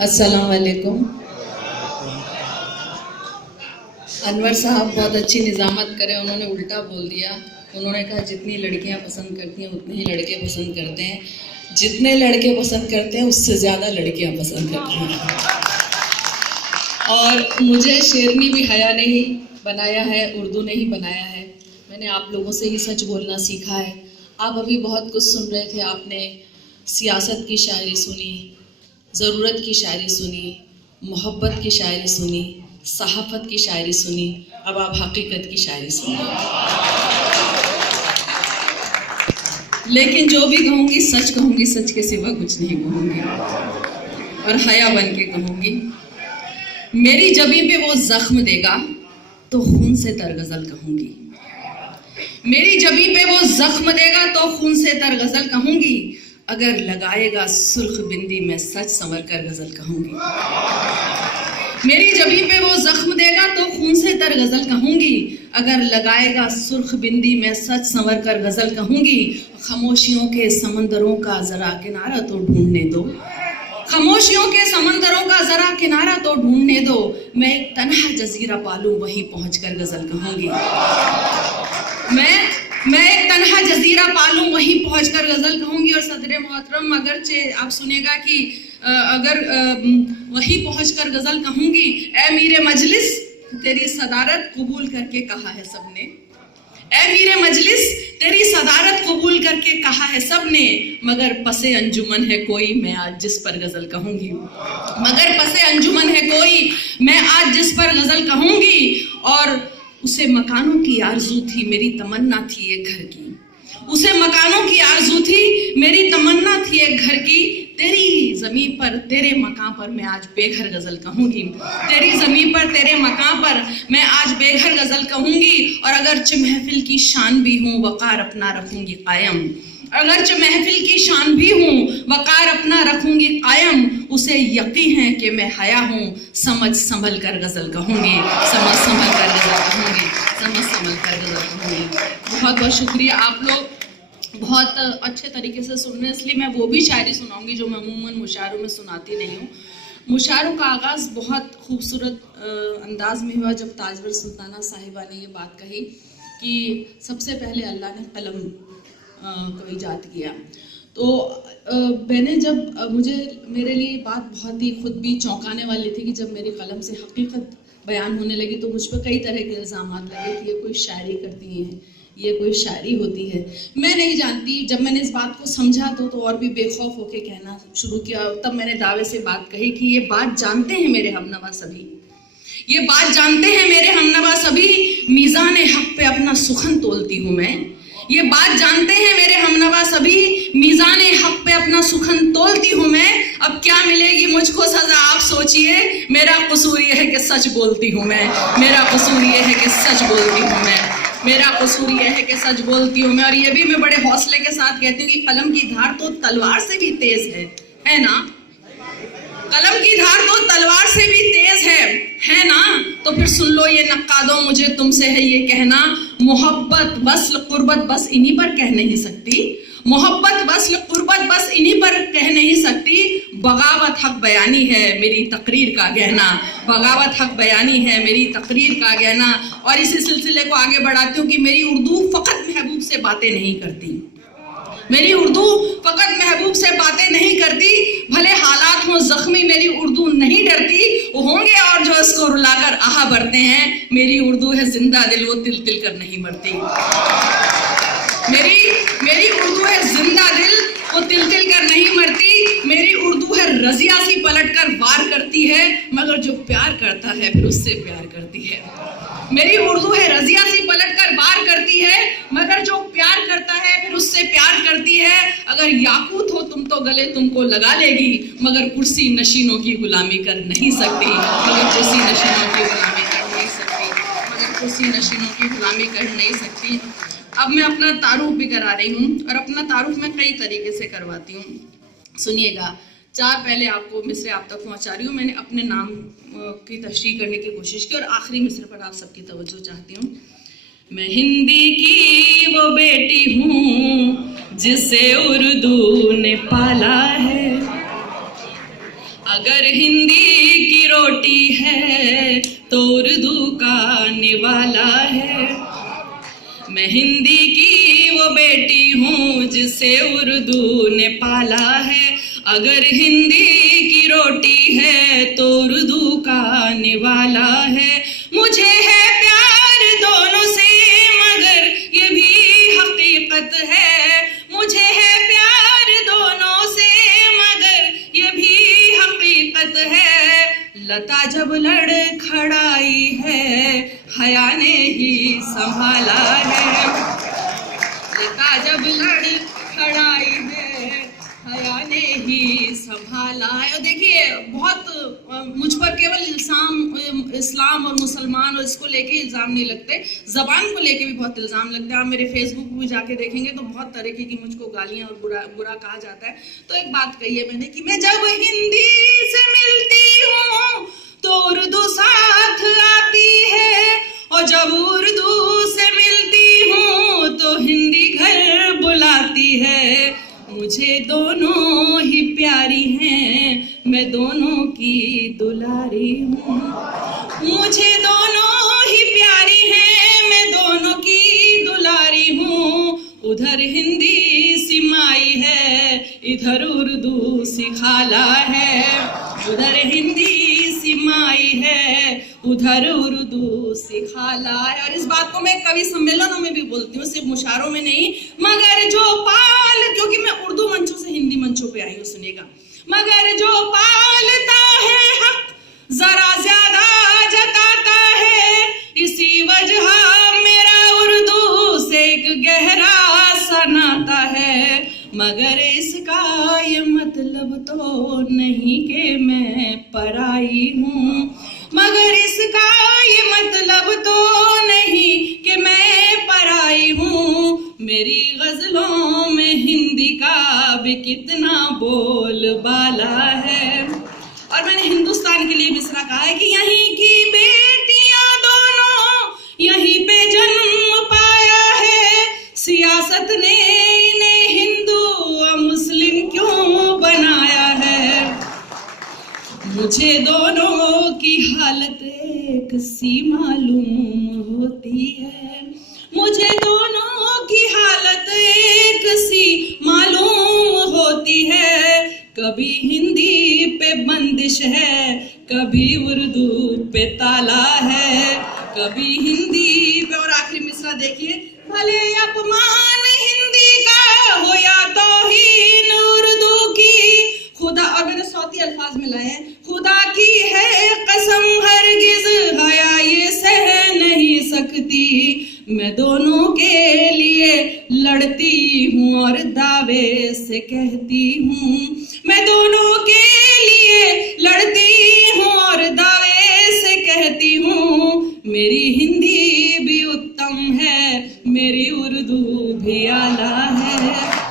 अस्सलाम वालेकुम। अनवर साहब बहुत अच्छी निज़ामत करे, उन्होंने उल्टा बोल दिया। उन्होंने कहा जितनी लड़कियां पसंद करती हैं उतने ही लड़के पसंद करते हैं, जितने लड़के पसंद करते हैं उससे ज़्यादा लड़कियां पसंद करती हैं। और मुझे शेरनी भी हया ने ही बनाया है, उर्दू ने ही बनाया है। मैंने आप लोगों से ही सच बोलना सीखा है। आप अभी बहुत कुछ सुन रहे थे, आपने सियासत की शायरी सुनी, ज़रूरत की शायरी सुनी, मोहब्बत की शायरी सुनी, सहाफ़त की शायरी सुनी, अब आप हकीकत की शायरी सुनिए। लेकिन जो भी कहूँगी सच कहूँगी, सच के सिवा कुछ नहीं कहूँगी और हया बन के कहूँगी। मेरी जबी पे वो जख्म देगा तो खून से तर गज़ल कहूँगी। मेरी जबी पे वो जख्म देगा तो खून से तर गज़ल कहूँगी। अगर लगाएगा सुर्ख बिंदी में सच संवर कर गज़ल कहूँगी। मेरी जबी पे वो जख्म देगा तो खून से तर गज़ल कहूँगी। अगर लगाएगा सुर्ख बिंदी में सच संवर कर गज़ल कहूँगी। खामोशियों के समंदरों का ज़रा किनारा तो ढूंढने दो, खामोशियों के समंदरों का ज़रा किनारा तो ढूंढने दो। मैं एक तन्हा जजीरा पालूं वहीं पहुँचकर गज़ल कहूँगी। मैं एक तन्हा जजीरा पालूं वहीं पहुँचकर गज़ल कहूँगी। और सदर मोहतरम, अगरचे आप सुनेगा कि अगर वहीं पहुँचकर गज़ल कहूँगी। ए मीरे मजलिस तेरी सदारत कबूल करके कहा है सबने, ए मीरे मजलिस तेरी सदारत कबूल करके कहा है सबने। मगर पसे अंजुमन है कोई मैं आज जिस पर गज़ल कहूँगी। मगर पसे अंजुमन है कोई मैं आज जिस पर गज़ल कहूँगी। और उसे मकानों की आरज़ू थी मेरी तमन्ना थी एक घर की, उसे मकानों की आरज़ू थी मेरी तमन्ना थी एक घर की। तेरी ज़मीं पर तेरे मकान पर मैं आज बेघर गज़ल कहूँगी। तेरी ज़मीं पर तेरे मकान पर मैं आज बेघर गज़ल कहूँगी। और अगरचे महफिल की शान भी हूँ वक़ार अपना रखूँगी कायम, अगरचे महफिल की शान भी हूँ वक़ार अपना रखूँगी कायम। उसे यकीन है कि मैं हया हूँ समझ संभल कर गज़ल कहूँगी, समझ संभल कर गज़ल कहूँगी, समझ संभल कर गज़ल कहूँगी। बहुत बहुत शुक्रिया। आप लोग बहुत अच्छे तरीके से सुन रहे हैं, इसलिए मैं वो भी शायरी सुनाऊंगी जो मैं अमूमन मुशायरों में सुनाती नहीं हूँ। मुशायरों का आगाज़ बहुत खूबसूरत अंदाज में हुआ जब ताजवर सुल्ताना साहिबा ने ये बात कही कि सबसे पहले अल्लाह ने कलम को ईजाद किया। तो मैंने जब मुझे मेरे लिए बात बहुत ही खुद भी चौंकाने वाली थी कि जब मेरी कलम से हकीकत बयान होने लगी तो मुझ पर कई तरह के इल्ज़ाम लगे कि ये कोई शायरी करती हैं, ये कोई शायरी होती है। मैं नहीं जानती। जब मैंने इस बात को समझा तो और भी बेखौफ होके कहना शुरू किया। तब मैंने दावे से बात कही कि ये बात जानते हैं मेरे हमनवा सभी, ये बात जानते हैं मेरे हमनवा सभी, मीज़ान हक पे अपना सुखन तोलती हूँ मैं। ये बात जानते हैं मेरे हमनवा सभी, मीज़ान हक पे अपना सुखन तोलती हूँ मैं। अब क्या मिलेगी मुझको सज़ा आप सोचिए, मेरा कसूर ये है कि सच बोलती हूँ मैं, मेरा कसूर ये है कि सच बोलती हूँ मैं, मेरा कसूर ये है कि सच बोलती हूँ मैं। और ये भी मैं बड़े हौसले के साथ कहती हूँ कि कलम की धार तो तलवार से भी तेज है ना? कलम की धार तो तलवार से भी तेज है ना? तो फिर सुन लो ये नक्कादों मुझे तुमसे है ये कहना, मोहब्बत वस्ल कुर्बत बस इन्हीं पर कह नहीं सकती, मोहब्बत वस्ल कुर्बत बस इन्हीं पर कह नहीं सकती। बगावत हक बयानी है मेरी तकरीर का गहना, बगावत हक बयानी है मेरी तकरीर का गहना। और इसी सिलसिले को आगे बढ़ाती हूँ कि मेरी उर्दू फ़कत महबूब से बातें नहीं करती, मेरी उर्दू फ़कत महबूब से बातें नहीं करती। भले हालात हों ज़ख्मी मेरी उर्दू नहीं डरती, वो होंगे और जो इसको रुलाकर आहा भरते हैं। मेरी उर्दू है जिंदा दिल, वो तिल तिल कर नहीं मरती। मेरी उर्दू है जिंदा दिल, वो तिल तिल कर नहीं मरती। मेरी उर्दू है रज़िया सी पलट कर वार करती है, मगर जो प्यार करता है फिर उससे प्यार करती है। मेरी उर्दू है रज़िया सी पलट कर वार करती है, मगर जो प्यार करता है फिर उससे प्यार करती है। अगर याकूत हो तुम तो गले तुमको लगा लेगी, मगर कुर्सी नशीनों की गुलामी कर नहीं सकती, मगर कुर्सी नशीनों की गुलामी कर नहीं सकती, मगर कुर्सी नशीनों की गुलामी कर नहीं सकती। अब मैं अपना तारुफ भी करा रही हूँ और अपना तारुफ मैं कई तरीके से करवाती हूँ, सुनिएगा। चार पहले आपको मिसरे आप तक पहुँचा रही हूँ। मैंने अपने नाम की तशरीह करने की कोशिश की और आखिरी मिसरे पर आप सबकी तवज्जो चाहती हूँ। मैं हिंदी की वो बेटी हूँ जिसे उर्दू ने पाला है, अगर हिंदी की रोटी है तो उर्दू का निवाला है। मैं हिंदी की वो बेटी हूँ जिसे उर्दू ने पाला है। अगर हिंदी की रोटी है तो उर्दू का निवाला है। मुझे है प्यार दोनों से मगर ये भी हकीकत है। मुझे है प्यार दोनों से मगर ये भी हकीकत है। लता जब लड़खड़ाई है हया ने ही संभाला है। लता जब लड़खड़ाई है हया ने ही संभाला है। और देखिए बहुत मुझ पर केवल इस्लाम और मुसलमान और इसको लेके इल्ज़ाम नहीं लगते, ज़बान को लेके भी बहुत इल्ज़ाम लगते हैं। आप मेरे फेसबुक पे भी जाके देखेंगे तो बहुत तरीके की मुझको गालियाँ और बुरा कहा जाता है। तो एक बात कही है मैंने कि मैं जब हिंदी से मिलती हूँ तो उर्दू साथ आती है, और जब उर्दू से मिलती हूँ तो हिंदी घर बुलाती है। मुझे दोनों ही प्यारी हैं, मैं दोनों की दुलारी हूँ। मुझे दोनों ही प्यारी हैं, मैं दोनों की दुलारी हूँ। उधर हिंदी सिमाई है, इधर उर्दू सिखाला है। उधर हिंदी सिमाई है, उधर उर्दू सिखाला है। और इस बात को मैं कवि सम्मेलनों में भी बोलती हूँ, सिर्फ मुशायरों में नहीं। मगर जो पाल, क्योंकि मैं उर्दू मंचों से हिंदी मंचों पे आई हूँ, सुनिएगा। मगर जो पालता है हक जरा ज्यादा जताता है, इसी वजह मेरा उर्दू से एक गहरा सा नाता है। मगर इसका ये मतलब तो नहीं कि मैं पराई हूँ। मगर इसका ये मतलब तो नहीं कि मैं पराई हूँ। मेरी गजलों में हिंदी का भी कितना बोलबाला है। और मैंने हिंदुस्तान के लिए मिसरा कहा है कि यहीं की बेटियां दोनों यहीं पे जन्म पाया है। सियासत ने इन्हें हिंदू और मुस्लिम क्यों बनाया है। मुझे दोनों की हालत एक सी मालूम होती है। मुझे दोनों की हालत एक सी मालूम होती है। कभी हिंदी पे बंदिश है, कभी उर्दू पे ताला है। कभी हिंदी पे, और आखिरी मिसरा देखिए, भले अपमान हिंदी का हो या तौहीन उर्दू की, खुदा, और मैंने सौती अल्फाज में लाए हैं, खुदा की है कसम हरगिज हया ये सह नहीं सकती। मैं दोनों के लिए लड़ती हूँ और दावे से कहती हूँ। मैं दोनों के लिए लड़ती हूँ और दावे से कहती हूँ। मेरी हिंदी भी उत्तम है, मेरी उर्दू भी आला है।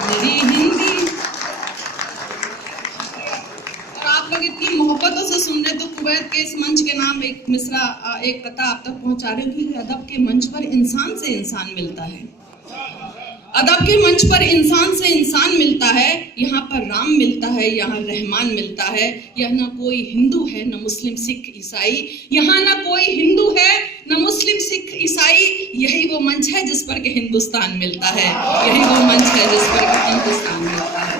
मेरी हिंदी, और आप लोग इतनी मोहब्बतों से सुन रहे तो कुवैत के इस मंच के नाम एक मिसरा, एक कथा आप तक पहुंचा रही हूँ कि अदब के मंच पर इंसान से इंसान मिलता है। अदब के मंच पर इंसान से इंसान मिलता है। यहाँ पर राम मिलता है, यहाँ रहमान मिलता है। यह ना कोई हिंदू है, न मुस्लिम सिख ईसाई। यहाँ ना कोई हिंदू है, न मुस्लिम सिख ईसाई। यही वो मंच है जिस पर के हिंदुस्तान मिलता है। यही वो मंच है जिस पर के हिंदुस्तान मिलता है।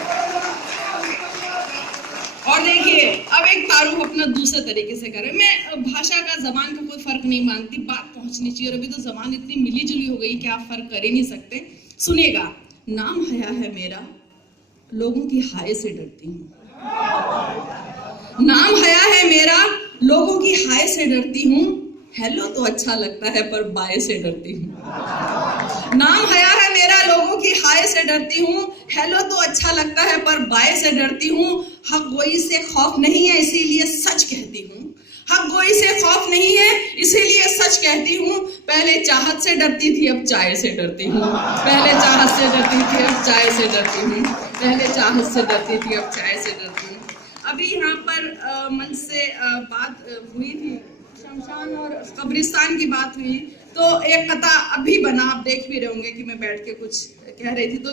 और देखिए, अब एक तारुफ अपना दूसरे तरीके से करें। मैं भाषा का, जबान का कोई फर्क नहीं मानती, बात पहुंचनी चाहिए। और अभी तो जबान इतनी मिली जुली हो गई कि आप फर्क कर ही नहीं सकते। सुनिएगा, नाम हया है मेरा, लोगों की हाय से डरती हूँ। नाम हया है मेरा, लोगों की हाय से डरती हूँ। हेलो तो अच्छा लगता है पर बाय से डरती हूँ। नाम हया है मेरा, लोगों की हाय से डरती हूँ। हेलो तो अच्छा लगता है पर बाय से डरती हूँ। हक गोई से खौफ नहीं है इसीलिए सच कहती हूँ। हक गोई से खौफ नहीं है इसीलिए सच कहती हूँ। पहले चाहत से डरती थी अब चाय से डरती हूँ। पहले चाहत से डरती थी अब चाय से डरती हूँ। पहले चाहत से डरती थी अब चाय से डरती हूँ। अभी यहाँ पर मंच से बात हुई थी, शमशान और कब्रिस्तान की बात हुई, तो एक कथा अभी बना, आप देख भी रहे होंगे कि मैं बैठ के कुछ कह रही थी, तो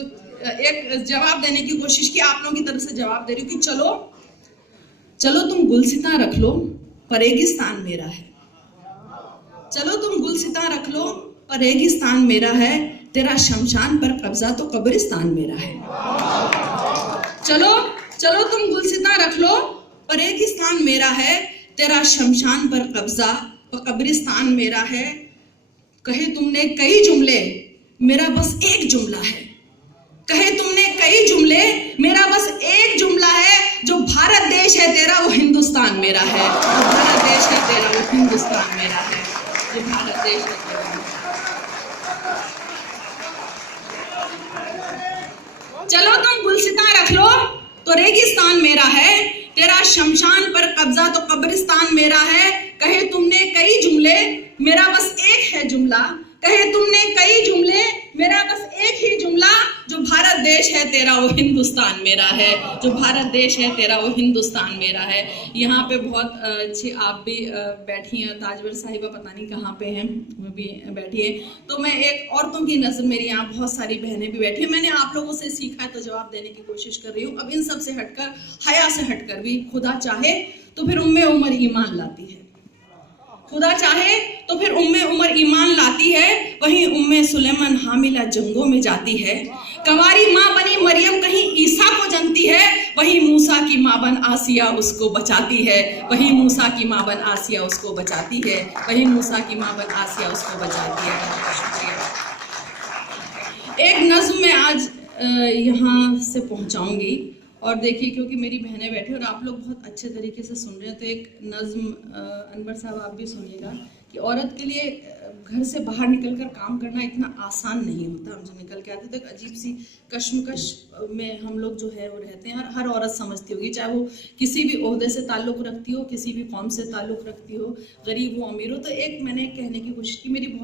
एक जवाब देने की कोशिश की, आप लोगों की तरफ से जवाब दे रही हूँ कि चलो चलो तुम गुलसितां रख लो पर रेगिस्तान मेरा है। चलो तुम गुलसितां रख लो पर रेगिस्तान मेरा है, तेरा शमशान पर कब्जा तो कब्रिस्तान मेरा है। चलो चलो तुम गुलसितां रख लो पर रेगिस्तान मेरा है, तेरा शमशान पर कब्जा तो कब्रिस्तान मेरा है। कहे तुमने कई जुमले, मेरा बस एक जुमला है। कहे तुमने कई जुमले, मेरा बस एक जुमला है। जो भारत देश है तेरा वो हिंदुस्तान मेरा है। जो भारत देश है तेरा वो हिंदुस्तान मेरा है। जो भारत देश है तेरा। चलो तुम गुलसितां रख लो तो रेगिस्तान मेरा है, तेरा शमशान पर कब्जा तो कब्रिस्तान मेरा है। कहे तुमने कई जुमले, मेरा बस एक है जुमला। कहे तुमने कई जुमले, मेरा बस एक ही जुमला। जो भारत देश है तेरा वो हिंदुस्तान मेरा है। जो भारत देश है तेरा वो हिंदुस्तान मेरा है। यहाँ पे बहुत अच्छी आप भी बैठी हैं, ताजवर साहिबा पता नहीं कहाँ पे हैं, वो भी बैठी है। तो मैं एक औरतों की नज़र, मेरी यहाँ बहुत सारी बहनें भी बैठी हैं, मैंने आप लोगों से सीखा है तो जवाब देने की कोशिश कर रही हूँ। अब इन सब से हटकर, हया से हटकर भी, खुदा चाहे तो फिर उम्मे उमर ईमान लाती है। खुदा चाहे तो फिर उम्मे उमर ईमान लाती है। वहीं उम्मे सुलेमान हामिला जंगों में जाती है। कंवारी माँ बनी मरियम कहीं ईसा को जनती है। वहीं मूसा की माँ बन आसिया उसको बचाती है। वहीं मूसा की माँ बन आसिया उसको बचाती है। वहीं मूसा की माँ बन आसिया उसको बचाती है। शुक्रिया। एक नज्म में आज यहाँ से पहुँचाऊँगी और देखिए, क्योंकि मेरी बहनें बैठी और आप लोग बहुत अच्छे तरीके से सुन रहे हैं, तो एक नज्म अनवर साहब आप भी सुनिएगा कि औरत के लिए घर से बाहर निकलकर काम करना इतना आसान नहीं होता। हम जो निकल के आते तो एक अजीब सी कश्मकश में हम लोग जो है वो रहते हैं। हर औरत समझती होगी, चाहे वो किसी भी ओहदे से ताल्लुक़ रखती हो, किसी भी कौम से ताल्लुक़ रखती हो, गरीब हो अमीर हो। तो एक मैंने कहने की कोशिश की, मेरी बहुत